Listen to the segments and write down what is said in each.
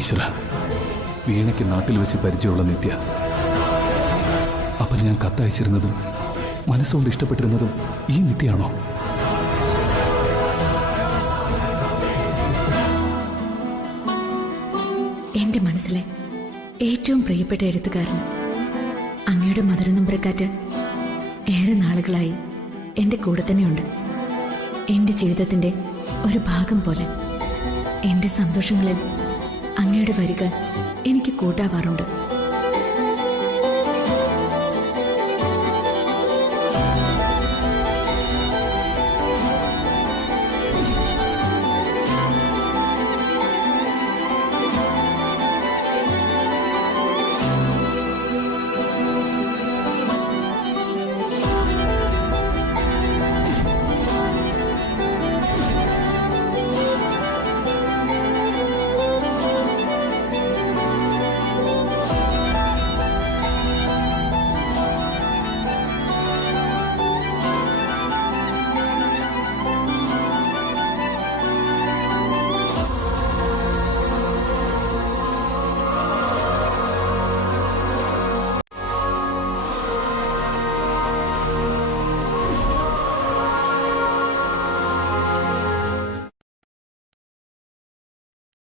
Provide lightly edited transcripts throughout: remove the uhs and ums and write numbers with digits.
ഈശ്വര, വീണയ്ക്ക് നാട്ടിൽ വെച്ച് പരിചയമുള്ള നിത്യ. അപ്പൊ ഞാൻ കത്തയച്ചിരുന്നതും മനസ്സുകൊണ്ട് ഇഷ്ടപ്പെട്ടിരുന്നതും ഈ നിത്യയാണോ? എന്റെ മനസ്സിലെ ഏറ്റവും പ്രിയപ്പെട്ട എഴുത്തുകാരൻ അങ്ങയുടെ മധുരനമ്പരക്കാറ്റ് ഏറെ നാളുകളായി എന്റെ കൂടെ തന്നെയുണ്ട്. എന്റെ ജീവിതത്തിന്റെ ഒരു ഭാഗം പോലെ എന്റെ സന്തോഷങ്ങളിൽ അങ്ങയുടെ വരികൾ എനിക്ക് കൂട്ടാവാറുണ്ട്.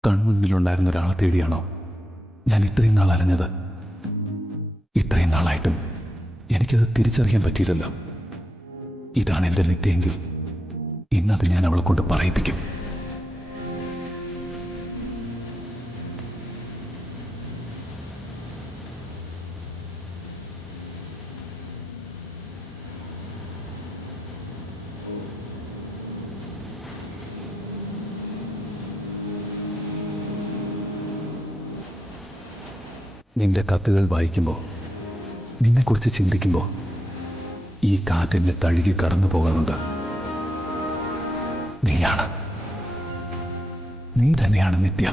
കൺമുന്നിലുണ്ടായിരുന്ന ഒരാളെ തേടിയാണോ ഞാൻ ഇത്രയും നാൾ അലഞ്ഞത്? ഇത്രയും നാളായിട്ടും എനിക്കത് തിരിച്ചറിയാൻ പറ്റിയില്ലല്ലോ. ഇതാണ് എൻ്റെ നിത്യയെങ്കിൽ ഇന്നത് ഞാൻ അവളെ കൊണ്ട് പറയിപ്പിക്കും. നിന്റെ കത്തുകൾ വായിക്കുമ്പോൾ, നിന്നെക്കുറിച്ച് ചിന്തിക്കുമ്പോൾ ഈ കാറ്റിനെ തഴുകി കടന്നു പോകാറുണ്ട്. നീ തന്നെയാണ് നിത്യ.